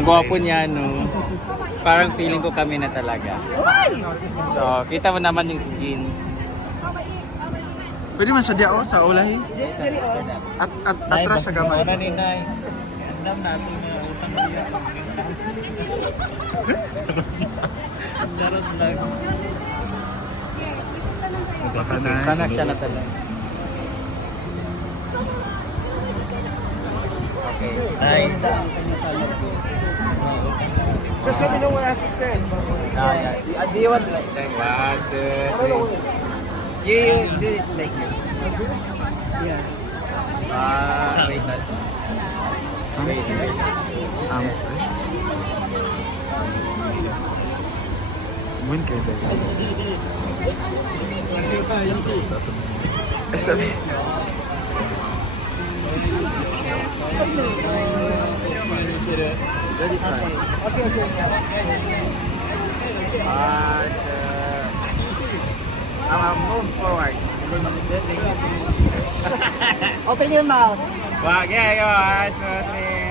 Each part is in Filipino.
Ang gwapo niya, no? Parang feeling ko kami na talaga. So, kita mo naman yung skin. Pwede man siya diya oh, sa ulahi. At atras sa gamay. Para ni Nay. Andam natin na utang niya. Sarap lang. Sana siya na talaga. Okay. Nay. Just let me know what I have to say. Do you want like that? One, two, three. You do it like this. Yeah. Wait. Win kayo ba? Eh, sabi. Okay. Move forward. Open your mouth. Yeah, one, two, three.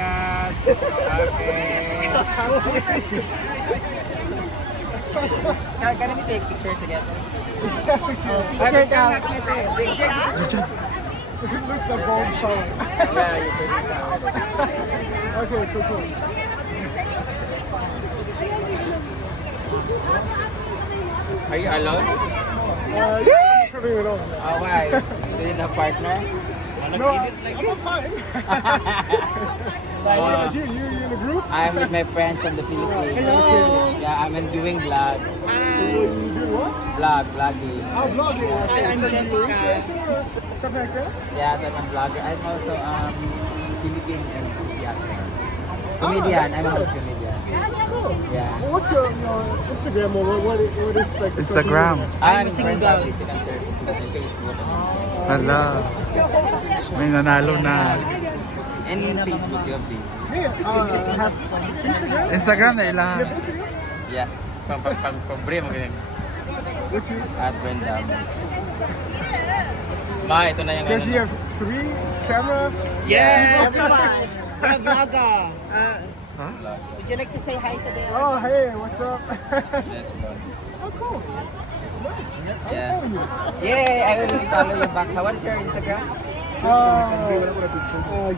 Okay. Can we take picture together? Picture down. It looks like bone shower. Yeah, you can. Okay, cool. Are you alone? Coming along. Oh, why? Do you have a partner? No, I'm fine. You in a group? I'm with my friends from the Philippines. Hello. Yeah, I'm doing vlog. You do what? Vlogging. Oh, vlogging. Hi, I'm Jessica. Something like that? Yeah, so I'm a vlogger. I'm also Philippine and actor. Comedian. I'm a comedian. That's cool. Yeah. Well, what's your Instagram or what is like the social Instagram. media? I'm I'm friends single. with you can search on Facebook. Hala. May nanalo na. And Facebook, you have Facebook. Yeah, have Instagram? Instagram na You ilang. have Instagram? Yeah. Pang-bre mo ganyan. What's your... At Brenda. Ma, ito na yung Does she have 3 camera? Yes. Everyone. I'm a vlogger. Vlog. Would you like to say hi to them? Oh, hey, what's up? Yes, vlog. Oh, cool. Yeah. How are you? Yay! I will follow you back. What is your Instagram?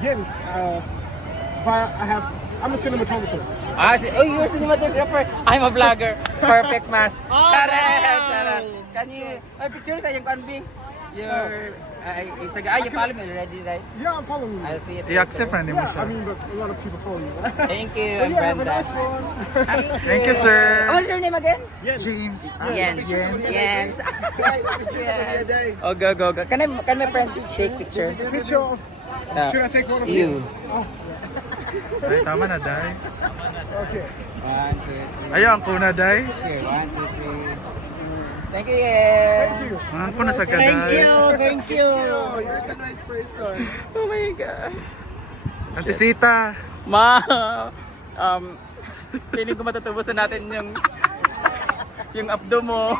Yes, I'm a cinematographer. Oh, you're a cinematographer. I'm a vlogger. Perfect match. Oh, Correct. wow. Correct. Can you picture sa yung kanbi? Your Instagram. You follow me already, right? Yeah, I'm following you. I'll see it. I-accept na ni mo Yeah, I siya. mean, but a lot of people follow you. Thank you, But yeah, have a Brenda. nice one. Thank you, sir. What's your name again? James. Jens. Jens. Jens. Oh, go. Can my friends take picture? Picture of... Should I take one of You. Ay, tama na, Day. Okay. 1, 2, 3. Ayaw, ang kuna, Day. Here, 1, 2, 3. Thank you, Yen. Thank you. Ang kuna sa Thank kaday. you. Thank you. Oh, you're such a nice person. Oh my God. Antisita. Ma, feeling ko matutubusan natin yung abdo mo.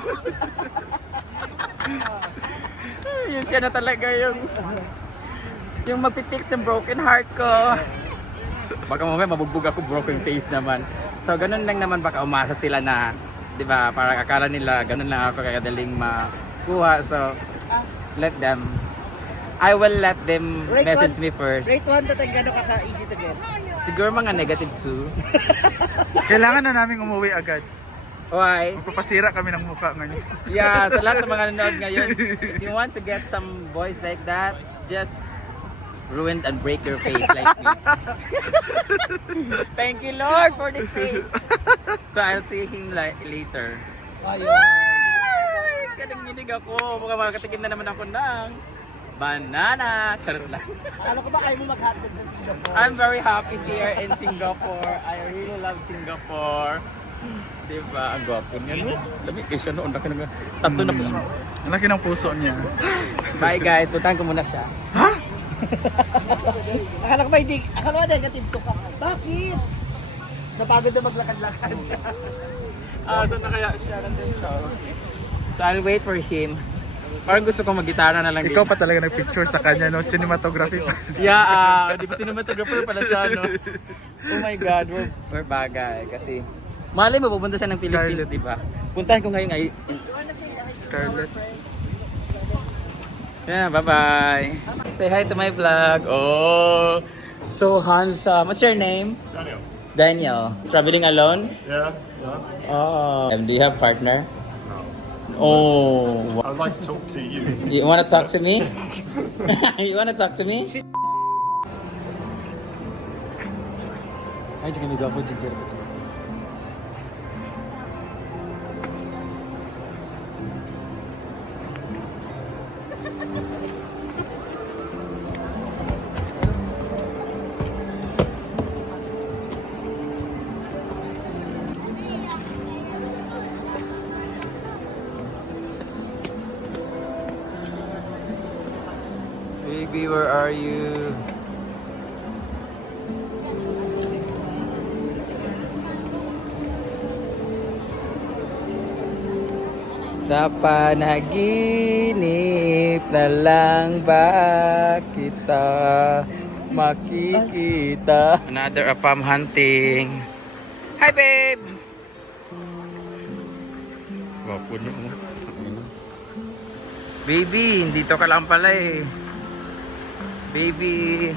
Yun siya na talaga yung magpipix ng broken heart ko. Baka mamaya mabugbog ako, broken face naman. So ganun lang naman, baka umasa sila na, di ba, parang akala nila ganun lang ako kagadaling makuha. So let them, I will let them Rate message one- me first. Rate 1 to 10, gano'n ka-easy to get? Siguro mga negative 2. Kailangan na namin umuwi agad. Why? Magpapasira kami ng mukha ngayon. Yeah, sa lahat ng mga nanonood ngayon, if you want to get some boys like that, just ruin and break your face like me. Thank you, Lord, for this face. So I'll see him later. Ay, kanang ako. Mga makatikim na naman ako ng banana. Charot lang. Alam ko ba ayaw mo mag-hotdog sa Singapore? I'm very happy here in Singapore. I really love Singapore. Diba? Ang gwapo niya, no? Lamig kayo siya noon. Laki na tatlo na po. Ang laki ng puso niya. Bye guys, puntahan ko muna siya. Akala ko ba hindi, akala ko negative to ka. Bakit? Napagod na maglakad-lakad. So na kaya siya nandun siya. So I'll wait for him. Parang gusto kong mag-gitara na lang. Ikaw pa talaga nag-picture sa kanya, no? Cinematography pa. Yeah, di ba cinematographer pala siya, no? Oh my God, we're bagay. Kasi, malay mo, pupunta siya ng Philippines, Scarlett. di ba? Puntahan ko ngayon ay... Scarlett. Yeah, bye-bye. Say hi to my vlog. Oh, so handsome. What's your name? Daniel. Daniel. Traveling alone? Yeah, yeah. Oh. And do you have partner? Oh. I'd like to talk to you. You wanna talk to me? You wanna talk to me? Ay, jangan bigo ako, jigger ko. Baby, where are you? Sa panaginip na lang ba kita makikita? Another apam hunting. Hi, babe! Wapo na mo. Baby, dito ka lang pala eh. Baby.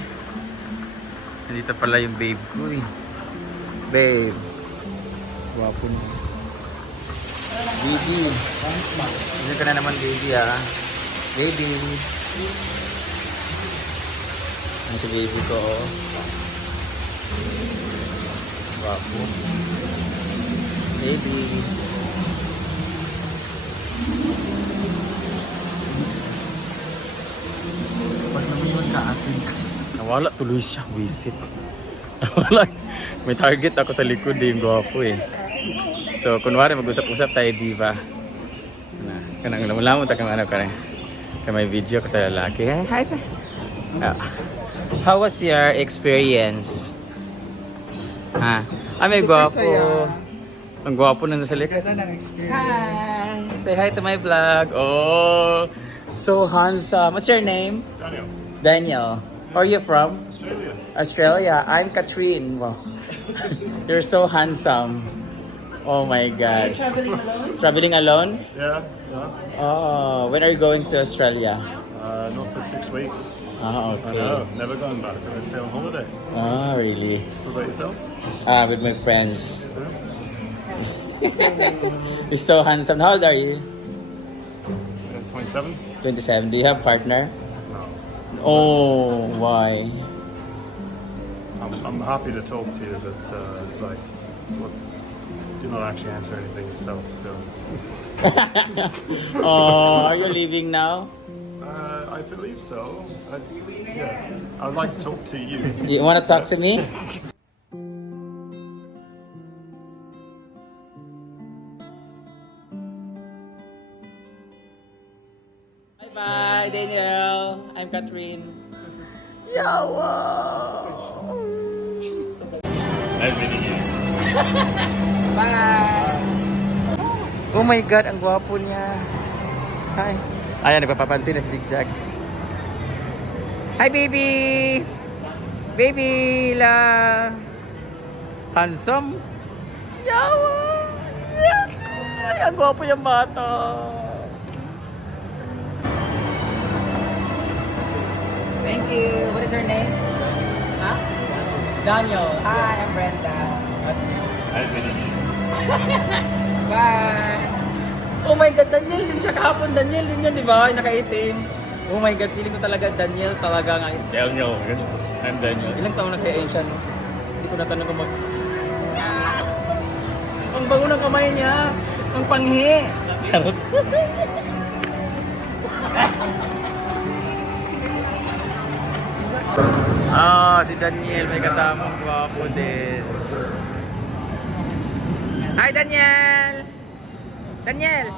Nandito pala yung babe ko eh. Babe. Wapo na. Baby. Dito ka na naman baby ah. Baby. Ano si baby ko oh. Wapo. Baby. Pag namiwan ka atin. Nawala tuloy siya, visit. Nawala. May target ako sa likod eh, yung gwapo eh. So, kunwari mag-usap-usap tayo, diva. Kanang lamang ta kung ano ka rin. Kaya may video ko sa lalaki. Hi, sir. How was your experience? Ha? May Super gwapo. saya. Ang gwapo na sa likod. Ganda ng experience. Hi! Say hi to my vlog. Oh, so handsome. What's your name? Daniel. Daniel. Where are you from? Australia. Australia. I'm Katrin. Wow. You're so handsome. Oh my God. Traveling alone? Yeah, yeah. Oh, when are you going to Australia? Not for 6 weeks. Ah, I okay. know, never going back. I'm going to stay on holiday. Ah, really? What about yourselves? With my friends. You're so handsome. How old are you? 27? 27. Do you have partner? No. Oh, why? I'm happy to talk to you, but like, what, you're not actually answering anything yourself. So, Oh, are you leaving now? I believe so. Yeah, I'd like to talk to you. You want to talk to me? Bye bye, Daniel. I'm Catherine. Yawa! Bye! Oh my God, ang gwapo niya. Hi. Ayan, nagpapapansin na si Jigjag. Hi, baby! Baby la! Handsome? Yawa! Ay, ang gwapo yung bata. Thank you. What is your name? Huh? Daniel. Hi, I'm Brenda. Bye! Oh my God, Daniel din siya kahapon. Daniel din yan, di ba? Nakaitim. Oh my God, feeling ko talaga Daniel talaga ngayon. Daniel. I'm Daniel. Ilang taon na kaya siya, no? Hindi ko natanong kung mag... Ang bango ng kamay niya. Ang panghi. Charot. Si Daniel may kasamang gwapo din. Hi, Daniel! Daniel!